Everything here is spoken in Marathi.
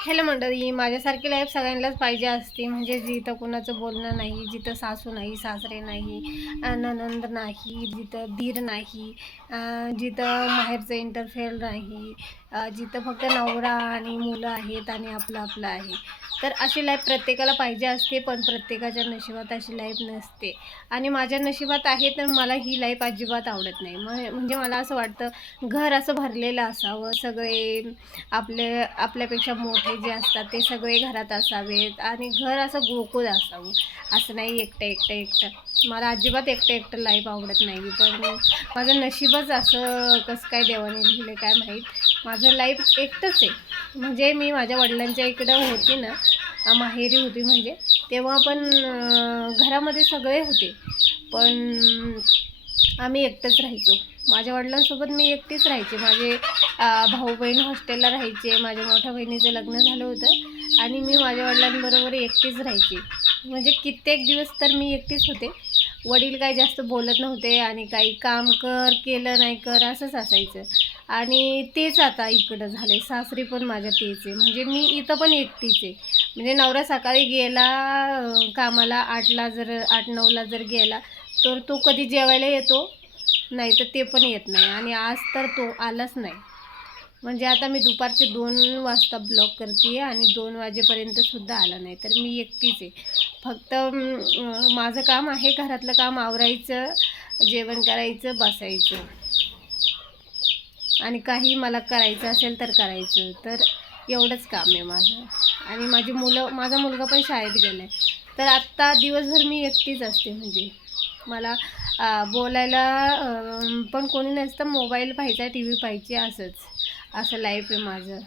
हॅलो मंडळी माझ्यासारखी लाईफ सगळ्यांनाच पाहिजे असते. म्हणजे जिथं कुणाचं बोलणं नाही जिथं सासू नाही सासरे नाही ननंद नाही जिथं धीर नाही जिथं माहेरचं इंटरफेअर नाही जिथं फक्त नवरा आणि मुलं आहेत आणि आपलं आपलं आहे. तर अशी लाईफ प्रत्येकाला पाहिजे असते पण प्रत्येकाच्या नशिबात अशी लाईफ नसते. आणि माझ्या नशिबात आहे तर मला ही लाईफ अजिबात आवडत नाही. म- म्हणजे मला असं वाटतं घर असं भरलेलं असावं सगळे आपले आपल्यापेक्षा मोठे जे असतात ते सगळे घरात असावेत आणि घर असं गोकुळ असावं. असं नाही एकटं एकटं एकटं. मला अजिबात एकटं एकटं लाईफ आवडत नाही. पण माझं नशीबच असं कसं काय देवाने लिहिलं काय माहीत. माझं लाईफ एकटंच आहे. म्हणजे मी माझ्या वडिलांच्या इकडं होती ना माहेरी होती म्हणजे. तेव्हा पण घरामध्ये सगळे होते. पण आम्ही एकटंच राहायचो. माझ्या वडिलांसोबत मी एकटीच राहायचे. माझे भाऊ बहीण हॉस्टेलला राहायचे. माझ्या मोठ्या बहिणीचं लग्न झालं होतं. आणि मी माझ्या वडिलांबरोबर एकटीच राहायची. म्हणजे कित्येक दिवस तर मी एकटीच होते. वडील काही जास्त बोलत नव्हते आणि काही काम कर केलं नाही कर असंच असायचं. आणि तेच आता इकडं झालं आहे सासरी पण माझ्या तेच आहे. म्हणजे मी इथं पण एकटीच आहे. म्हणजे नवरा सकाळी गेला कामाला आठला जर आठ नऊला जर गेला तर तो कधी जेवायला येतो? नाही तर ते पण येत नाही. आणि आज तर तो आलाच नाही. म्हणजे आता मी दुपारचे दोन वाजता ब्लॉक करते आणि दोन वाजेपर्यंतसुद्धा आला नाही. तर मी एकटीच आहे. फक्त माझं काम आहे घरातलं काम आवरायचं जेवण करायचं बसायचं. आणि काही मला करायचं असेल तर करायचं. तर एवढंच काम आहे माझं. आणि माझी मुलं माझा मुलगा पण शाळेत गेला आहे तर आत्ता दिवसभर मी एकटीच असते म्हणजे. मला बोलायला पण कोणी नसतं मोबाईल पाहायचा टी व्ही पाहिजे असंच. असं लाईफ आहे माझं.